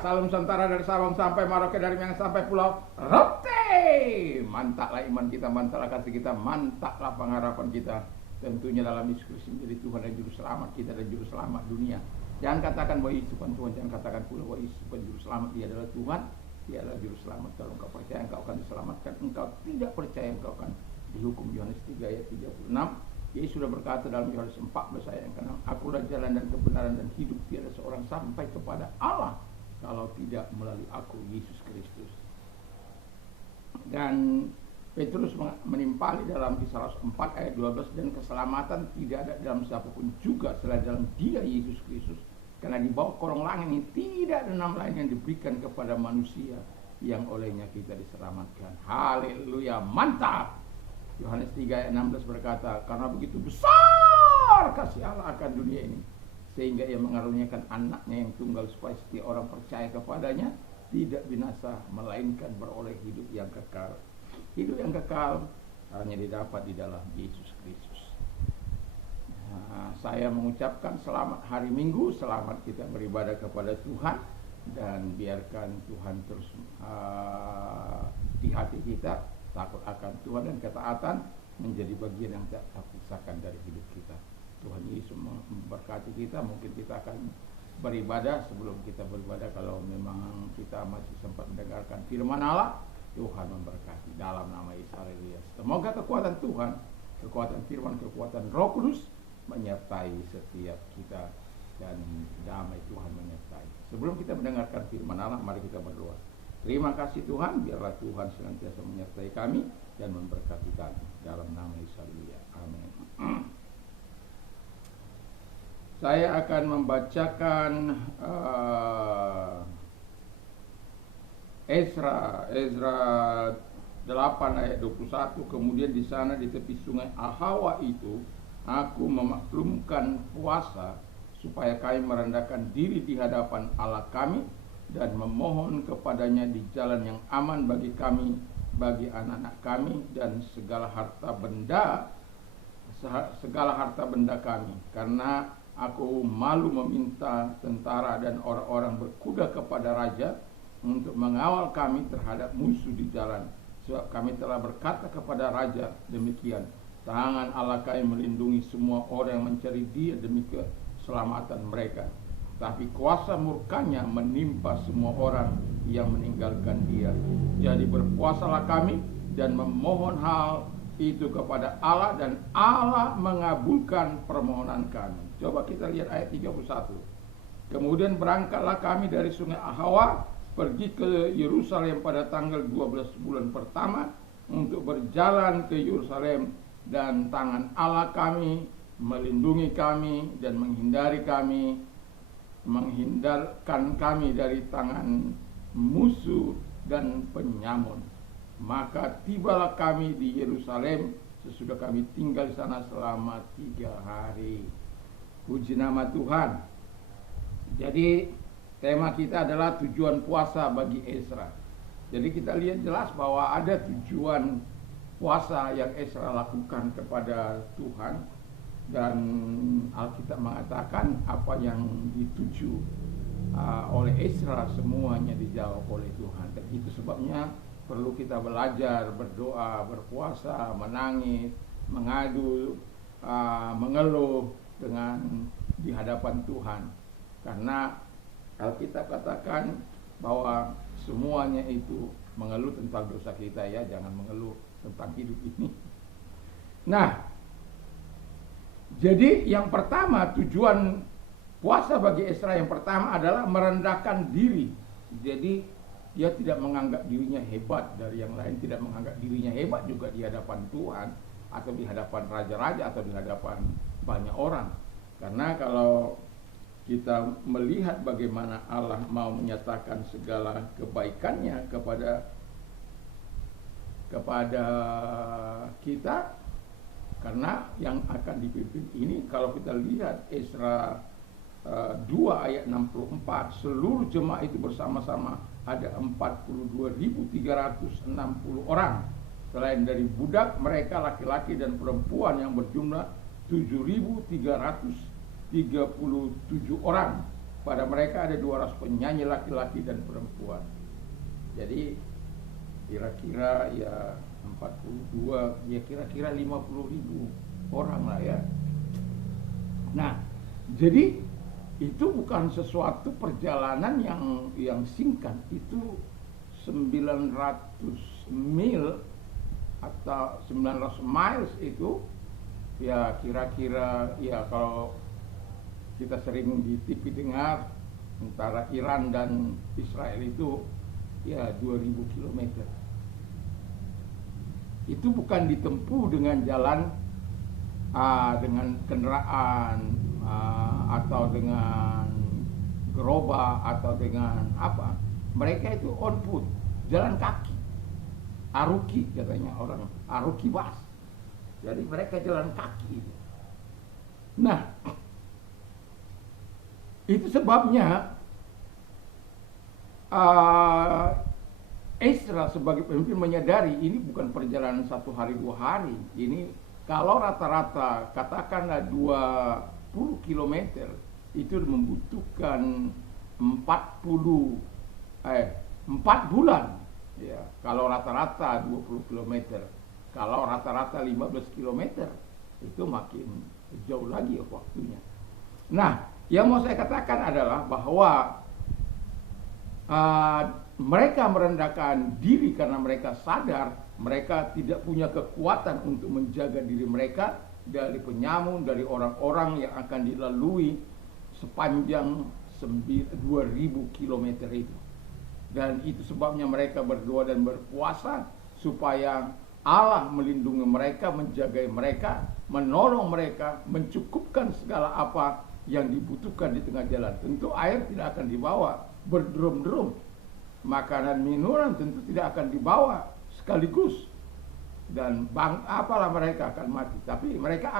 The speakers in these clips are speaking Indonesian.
Salam Nusantara dari Sabang sampai Merauke, dari Minang sampai Pulau Rote. Mantaplah iman kita, mantaplah kasih kita, mantaplah pengharapan kita. Tentunya dalam Yesus Kristus menjadi Tuhan dan Juru Selamat kita dan Juru Selamat dunia. Jangan katakan bahwa Yesus bukan Tuhan, jangan katakan pula bahwa Yesus bukan Juru Selamat. Dia adalah Tuhan, Dia adalah Juru Selamat. Kalau engkau percaya engkau akan diselamatkan, engkau tidak percaya engkau akan dihukum. Yohanes 3 ayat 36. Yesus sudah berkata dalam Yohanes 14 ayat yang ke-6, Akulah jalan dan kebenaran dan hidup, tiada seorang sampai kepada Allah kalau tidak melalui aku, Yesus Kristus. Dan Petrus menimpali dalam Kisah 4 ayat 12, dan keselamatan tidak ada dalam siapapun juga selain dalam Dia, Yesus Kristus. Karena di bawah kolong langit ini tidak ada nama lain yang diberikan kepada manusia yang olehnya kita diselamatkan. Haleluya, mantap. Yohanes 3 ayat 16 berkata, karena begitu besar kasih Allah akan dunia ini, sehingga Ia mengaruniakan anaknya yang tunggal, supaya setiap orang percaya kepadanya tidak binasa, melainkan beroleh hidup yang kekal. Hidup yang kekal hanya didapat di dalam Yesus Kristus. Nah, saya mengucapkan selamat hari Minggu, selamat kita beribadah kepada Tuhan, dan biarkan Tuhan terus di hati kita. Takut akan Tuhan dan ketaatan menjadi bagian yang tak terpisahkan dari hidup kita. Tuhan Yesus memberkati kita. Mungkin kita akan beribadah. Sebelum kita beribadah, kalau memang kita masih sempat mendengarkan firman Allah, Tuhan memberkati dalam nama Yesus. Haleluya. Semoga kekuatan Tuhan, kekuatan firman, kekuatan Roh Kudus menyertai setiap kita, dan damai Tuhan menyertai. Sebelum kita mendengarkan firman Allah, mari kita berdoa. Terima kasih Tuhan, biarlah Tuhan senantiasa menyertai kami dan memberkati kami. Dalam nama Yesus, haleluya. Amin. Saya akan membacakan Ezra 8 ayat 21. Kemudian di sana di tepi sungai Ahawa itu, aku memaklumkan puasa supaya kami merendahkan diri di hadapan Allah kami dan memohon kepadanya di jalan yang aman bagi kami, bagi anak-anak kami, dan segala harta benda kami. Karena aku malu meminta tentara dan orang-orang berkuda kepada raja untuk mengawal kami terhadap musuh di jalan. Sebab kami telah berkata kepada raja demikian, tangan Allah kami melindungi semua orang yang mencari Dia demi keselamatan mereka. Tapi kuasa murkanya menimpa semua orang yang meninggalkan Dia. Jadi berpuasalah kami dan memohon hal itu kepada Allah, dan Allah mengabulkan permohonan kami. Coba kita lihat ayat 31. Kemudian berangkatlah kami dari sungai Ahawa, pergi ke Yerusalem pada tanggal 12 bulan pertama untuk berjalan ke Yerusalem, dan tangan Allah kami melindungi kami dan menghindarkan kami dari tangan musuh dan penyamun. Maka tibalah kami di Yerusalem sesudah kami tinggal di sana selama 3 hari. Puji nama Tuhan. Jadi tema kita adalah tujuan puasa bagi Ezra. Jadi kita lihat jelas bahwa ada tujuan puasa yang Ezra lakukan kepada Tuhan. Dan Alkitab mengatakan apa yang dituju oleh Ezra semuanya dijawab oleh Tuhan. Dan itu sebabnya perlu kita belajar berdoa, berpuasa, menangis, mengadu, mengeluh dengan di hadapan Tuhan. Karena Alkitab katakan bahwa semuanya itu mengeluh tentang dosa kita, ya, jangan mengeluh tentang hidup ini. Nah, jadi yang pertama, tujuan puasa bagi Ezra yang pertama adalah merendahkan diri. Jadi dia tidak menganggap dirinya hebat dari yang lain, tidak menganggap dirinya hebat juga di hadapan Tuhan, atau di hadapan raja-raja, atau di hadapan banyak orang. Karena kalau kita melihat bagaimana Allah mau menyatakan segala kebaikannya kepada kita, karena yang akan dipimpin ini, kalau kita lihat Ezra 2 ayat 64, seluruh jemaah itu bersama-sama ada 42.360 orang. Selain dari budak, mereka laki-laki dan perempuan yang berjumlah 7.337 orang. pada mereka ada 200 penyanyi laki-laki dan perempuan. Jadi kira-kira ya 42, ya kira-kira 50.000 orang lah ya. Nah, jadi itu bukan sesuatu perjalanan yang singkat. Itu 900 mil atau 900 miles itu ya kira-kira, ya kalau kita sering di TV dengar antara Iran dan Israel itu ya 2000 kilometer. Itu bukan ditempuh dengan jalan dengan kendaraan atau dengan gerobak atau dengan apa. Mereka itu on foot, jalan kaki, aruki katanya orang, aruki bas. Jadi mereka jalan kaki. Nah, itu sebabnya Ezra sebagai pemimpin menyadari ini bukan perjalanan 1 hari 2 hari. Ini kalau rata-rata katakanlah 20 km itu membutuhkan 4 bulan. Ya, kalau rata-rata 20 km. Kalau rata-rata 15 km itu makin jauh lagi waktunya. Nah, yang mau saya katakan adalah bahwa mereka merendahkan diri karena mereka sadar mereka tidak punya kekuatan untuk menjaga diri mereka dari penyamun, dari orang-orang yang akan dilalui sepanjang 2000 km itu. Dan itu sebabnya mereka berdoa dan berpuasa supaya Allah melindungi mereka, menjaga mereka, menolong mereka, mencukupkan segala apa yang dibutuhkan di tengah jalan. Tentu air tidak akan dibawa berdrum-drum, makanan minuman tentu tidak akan dibawa sekaligus, dan apalah mereka akan mati. Tapi mereka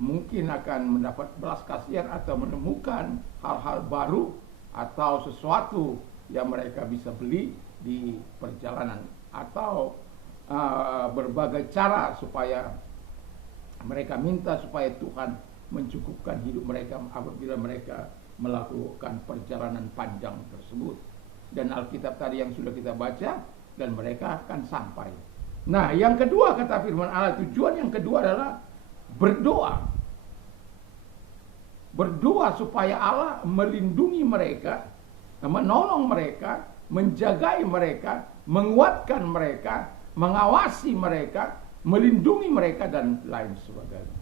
mungkin akan mendapat belas kasihan atau menemukan hal-hal baru atau sesuatu yang mereka bisa beli di perjalanan, atau berbagai cara supaya mereka minta supaya Tuhan mencukupkan hidup mereka apabila mereka melakukan perjalanan panjang tersebut. Dan Alkitab tadi yang sudah kita baca, dan mereka akan sampai. Nah, yang kedua kata firman Allah, tujuan yang kedua adalah berdoa. Berdoa supaya Allah melindungi mereka, menolong mereka, menjagai mereka, menguatkan mereka, mengawasi mereka, melindungi mereka, dan lain sebagainya.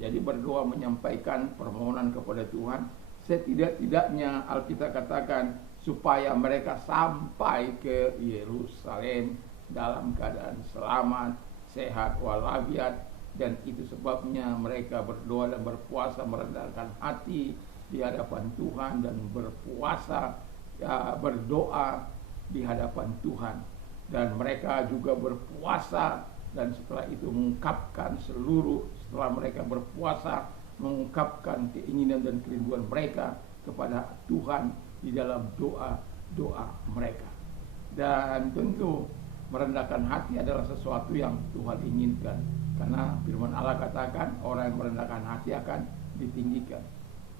Jadi berdoa menyampaikan permohonan kepada Tuhan. Setidak-tidaknya Alkitab katakan supaya mereka sampai ke Yerusalem dalam keadaan selamat, sehat walafiat. Dan itu sebabnya mereka berdoa dan berpuasa, merendahkan hati di hadapan Tuhan, dan berpuasa, berdoa di hadapan Tuhan. Dan mereka juga berpuasa, dan setelah itu mengungkapkan setelah mereka berpuasa, mengungkapkan keinginan dan kerinduan mereka kepada Tuhan di dalam doa mereka. Dan tentu merendahkan hati adalah sesuatu yang Tuhan inginkan, karena firman Allah katakan orang yang merendahkan hati akan ditinggikan,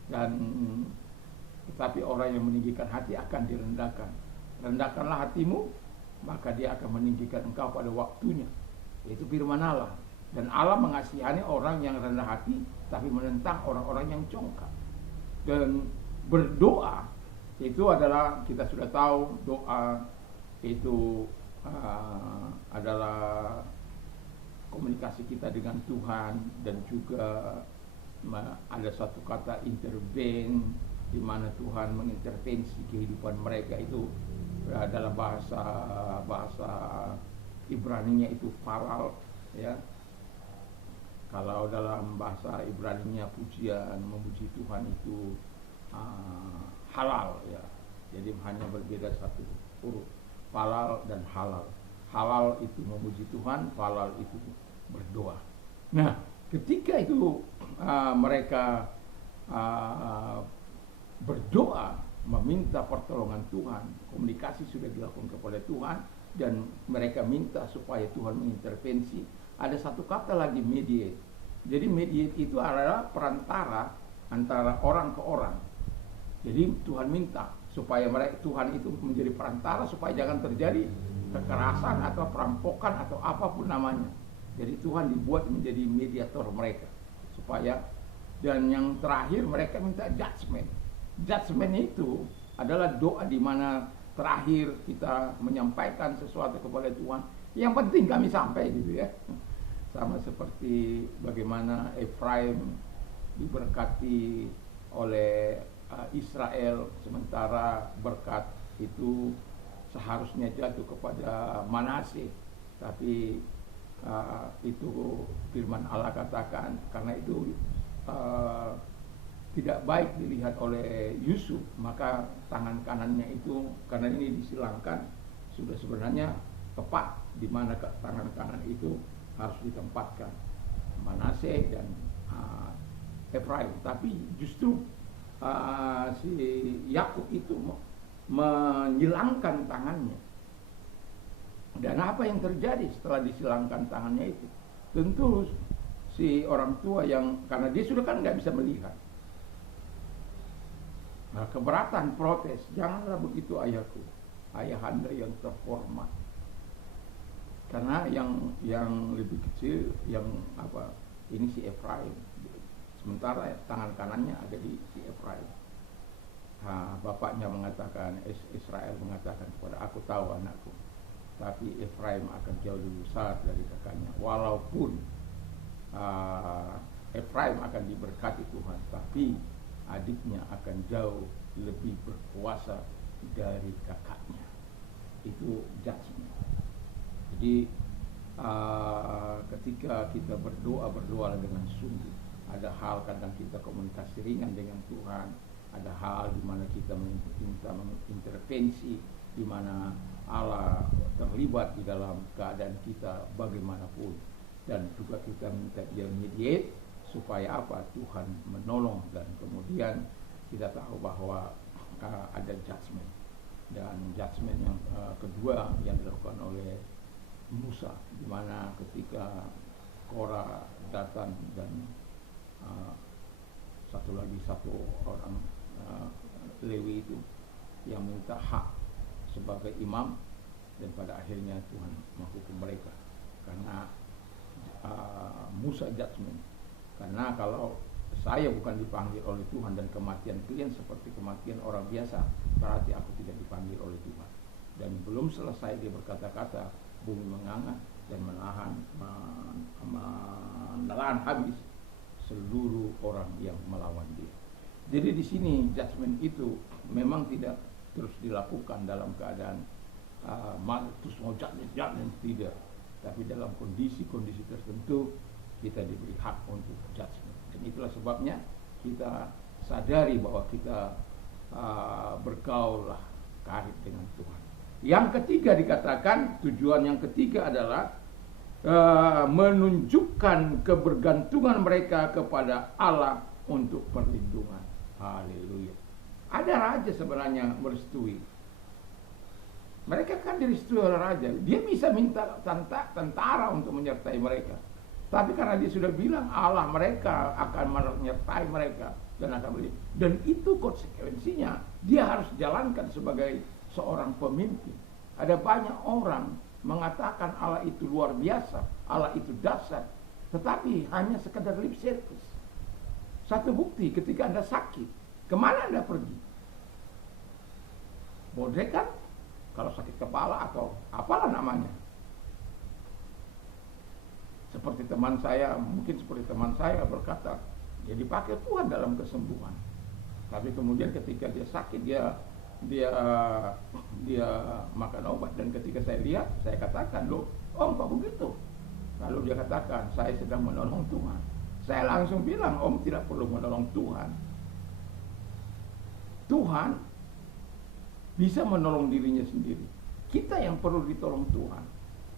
dan tetapi orang yang meninggikan hati akan direndahkan. Rendahkanlah hatimu, maka dia akan meninggikan engkau pada waktunya. Itu firman Allah. Dan Allah mengasihani orang yang rendah hati, tapi menentang orang-orang yang congkak. Dan berdoa itu adalah, kita sudah tahu, doa itu adalah komunikasi kita dengan Tuhan, dan juga ada satu kata intervene, di mana Tuhan mengintervensi kehidupan mereka itu. Dalam bahasa Ibraninya itu falal, ya. Kalau dalam bahasa Ibraninya pujian, memuji Tuhan itu halal, ya. Jadi hanya berbeda satu huruf, falal dan halal. Halal itu memuji Tuhan, falal itu berdoa. Nah, ketika itu mereka berdoa, meminta pertolongan Tuhan, komunikasi sudah dilakukan kepada Tuhan, dan mereka minta supaya Tuhan mengintervensi. Ada satu kata lagi, mediate. Jadi mediate itu adalah perantara antara orang ke orang. Jadi Tuhan minta supaya Tuhan itu menjadi perantara supaya jangan terjadi kekerasan atau perampokan atau apapun namanya. Jadi Tuhan dibuat menjadi mediator mereka supaya, dan yang terakhir mereka minta judgment. Judgment itu adalah doa di mana terakhir kita menyampaikan sesuatu kepada Tuhan. Yang penting kami sampai gitu ya. Sama seperti bagaimana Efraim diberkati oleh Israel, sementara berkat itu seharusnya jatuh kepada Manase, tapi itu firman Allah katakan karena itu tidak baik dilihat oleh Yusuf, maka tangan kanannya itu, karena ini disilangkan, sudah sebenarnya tepat di mana tangan kanan itu harus ditempatkan, Manase dan Efraim. Tapi justru si Yakub itu menyilangkan tangannya. Dan apa yang terjadi setelah disilangkan tangannya itu? Tentu si orang tua yang, karena dia sudah kan nggak bisa melihat, nah, keberatan, protes, janganlah begitu ayahku, ayahanda yang terhormat. Karena yang lebih kecil, yang apa, ini si Efraim, sementara tangan kanannya ada di si Efraim. Nah, bapaknya mengatakan, Israel mengatakan kepada, aku tahu anakku, tapi Efraim akan jauh lebih besar dari kakaknya. Walaupun Efraim akan diberkati Tuhan, tapi adiknya akan jauh lebih berkuasa dari kakaknya. Itu judgment. Jadi ketika kita berdoa dengan sungguh, ada hal kadang kita komunikasi ringan dengan Tuhan, ada hal di mana kita minta mengintervensi, di mana Allah terlibat di dalam keadaan kita bagaimanapun, dan juga kita minta dia mediate supaya apa? Tuhan menolong, dan kemudian kita tahu bahwa ada judgment. Dan judgment yang kedua yang dilakukan oleh Musa, di mana ketika Korah datang dan satu orang Lewi itu yang minta hak sebagai imam, dan pada akhirnya Tuhan menghukum mereka karena Musa judgment. Karena kalau saya bukan dipanggil oleh Tuhan dan kematian kalian seperti kematian orang biasa, berarti aku tidak dipanggil oleh Tuhan. Dan belum selesai dia berkata-kata, bumi menganga dan menelan habis seluruh orang yang melawan dia. Jadi di sini judgment itu memang tidak terus dilakukan dalam keadaan terus mau judgment, tidak. Tapi dalam kondisi-kondisi tertentu kita diberi hak untuk judgment. Dan itulah sebabnya kita sadari bahwa kita bergaul karib dengan Tuhan. Yang ketiga dikatakan, tujuan yang ketiga adalah menunjukkan kebergantungan mereka kepada Allah untuk perlindungan. Haleluya. Ada raja sebenarnya merestui. Mereka kan direstui oleh raja. Dia bisa minta tentara untuk menyertai mereka. Tapi karena dia sudah bilang Allah mereka akan menyertai mereka dan akan beli. Dan itu konsekuensinya dia harus jalankan sebagai seorang pemimpin. Ada banyak orang mengatakan Allah itu luar biasa, Allah itu dahsyat, tetapi hanya sekedar lip service. Satu bukti, ketika Anda sakit, kemana Anda pergi? Boleh kan? Kalau sakit kepala atau apalah namanya. Seperti teman saya, mungkin seperti teman saya berkata, dia dipakai Tuhan dalam kesembuhan. Tapi kemudian ketika dia sakit, dia makan obat, dan ketika saya lihat, saya katakan, loh, Om kok begitu? Lalu dia katakan, saya sedang menolong Tuhan. Saya langsung bilang, Om tidak perlu menolong Tuhan. Tuhan bisa menolong dirinya sendiri. Kita yang perlu ditolong Tuhan.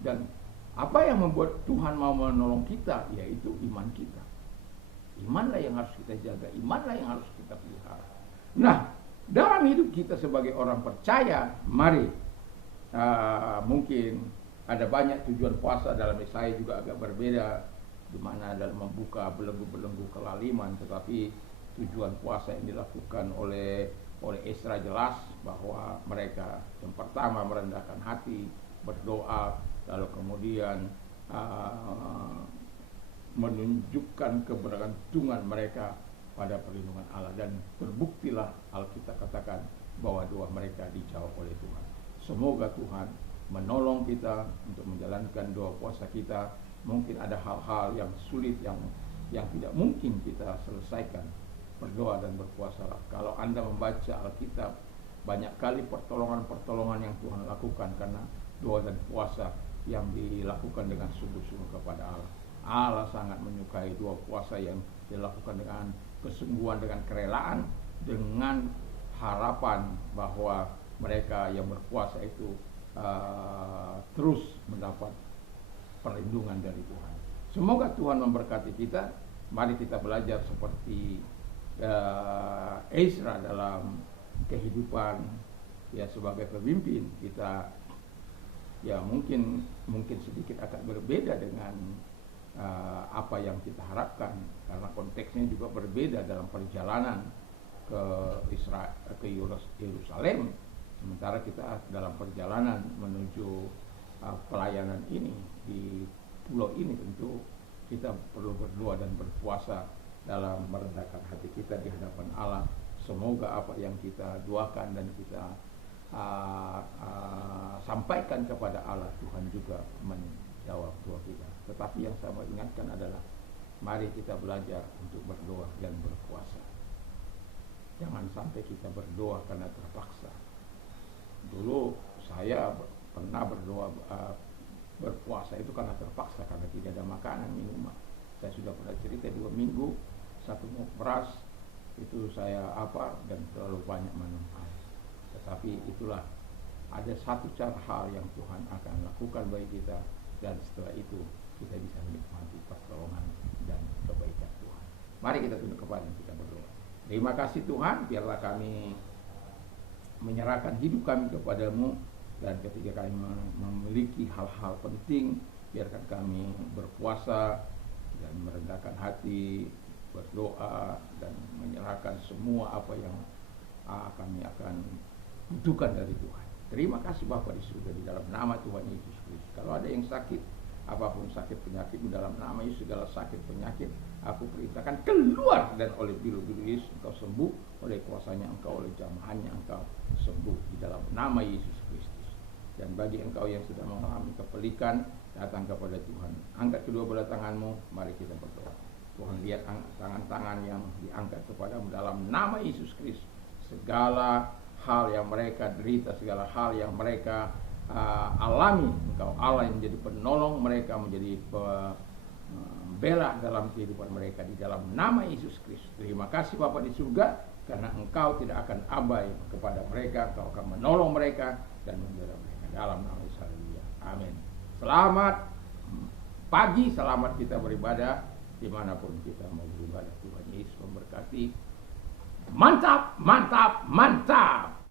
Dan apa yang membuat Tuhan mau menolong kita, yaitu iman kita. Imanlah yang harus kita jaga, imanlah yang harus kita pelihara. Nah, dalam hidup kita sebagai orang percaya, mari mungkin ada banyak tujuan puasa. Dalam saya juga agak berbeda, di mana dalam membuka belenggu-belenggu kelaliman, tetapi tujuan puasa yang dilakukan oleh oleh Ezra jelas bahwa mereka yang pertama merendahkan hati, berdoa, lalu kemudian menunjukkan kebergantungan mereka pada perlindungan Allah, dan terbuktilah Alkitab katakan bahwa doa mereka dijawab oleh Tuhan. Semoga Tuhan menolong kita untuk menjalankan doa puasa kita. Mungkin ada hal-hal yang sulit yang tidak mungkin kita selesaikan. Berdoa dan berpuasalah. Kalau Anda membaca Alkitab, banyak kali pertolongan-pertolongan yang Tuhan lakukan karena doa dan puasa yang dilakukan dengan sungguh-sungguh kepada Allah. Allah sangat menyukai doa puasa yang dilakukan dengan kesungguhan, dengan kerelaan, dengan harapan bahwa mereka yang berpuasa itu terus mendapat perlindungan dari Tuhan. Semoga Tuhan memberkati kita. Mari kita belajar seperti Ezra dalam kehidupan ya sebagai pemimpin. Kita ya mungkin sedikit akan berbeda dengan apa yang kita harapkan, karena konteksnya juga berbeda dalam perjalanan ke Yerusalem, sementara kita dalam perjalanan menuju pelayanan ini di pulau ini. Tentu kita perlu berdoa dan berpuasa dalam merendahkan hati kita di hadapan Allah. Semoga apa yang kita doakan dan kita sampaikan kepada Allah, Tuhan juga menjawab doa kita. Tetapi yang saya mau ingatkan adalah mari kita belajar untuk berdoa dan berpuasa. Jangan sampai kita berdoa karena terpaksa. Dulu saya pernah berdoa berpuasa itu karena terpaksa, karena tidak ada makanan, minuman. Saya sudah pernah cerita 2 minggu 1 muk beras itu saya dan terlalu banyak minum air. Tetapi itulah ada satu cara hal yang Tuhan akan lakukan bagi kita, dan setelah itu kita bisa menikmati pertolongan dan kebaikan Tuhan. Mari kita tunduk kepala dan kita berdoa. Terima kasih Tuhan, biarlah kami menyerahkan hidup kami kepadamu, dan ketika kami memiliki hal-hal penting, biarkan kami berpuasa dan merendahkan hati, berdoa dan menyerahkan semua apa yang kami akan butuhkan dari Tuhan. Terima kasih Bapa di surga, di dalam nama Tuhan Yesus Kristus. Kalau ada yang sakit, apapun sakit penyakit, di dalam nama Yesus segala sakit penyakit aku perintahkan keluar, dan oleh bilu-bilu Yesus engkau sembuh, oleh kuasanya engkau, oleh jamahannya engkau sembuh di dalam nama Yesus Kristus. Dan bagi engkau yang sudah mengalami kepelikan, datang kepada Tuhan, angkat kedua belah tanganmu, mari kita berdoa. Tuhan, lihat tangan-tangan yang diangkat kepadamu dalam nama Yesus Kristus. Segala hal yang mereka derita, segala hal yang mereka alami, engkau Allah yang menjadi penolong mereka, menjadi pembela dalam kehidupan mereka di dalam nama Yesus Kristus. Terima kasih Bapa di surga, karena engkau tidak akan abai kepada mereka, engkau akan menolong mereka dan membela mereka dalam nama Yesus. Amin. Selamat pagi, selamat kita beribadah dimanapun kita mau beribadah. Tuhan Yesus memberkati. Mantap, mantap, mantap.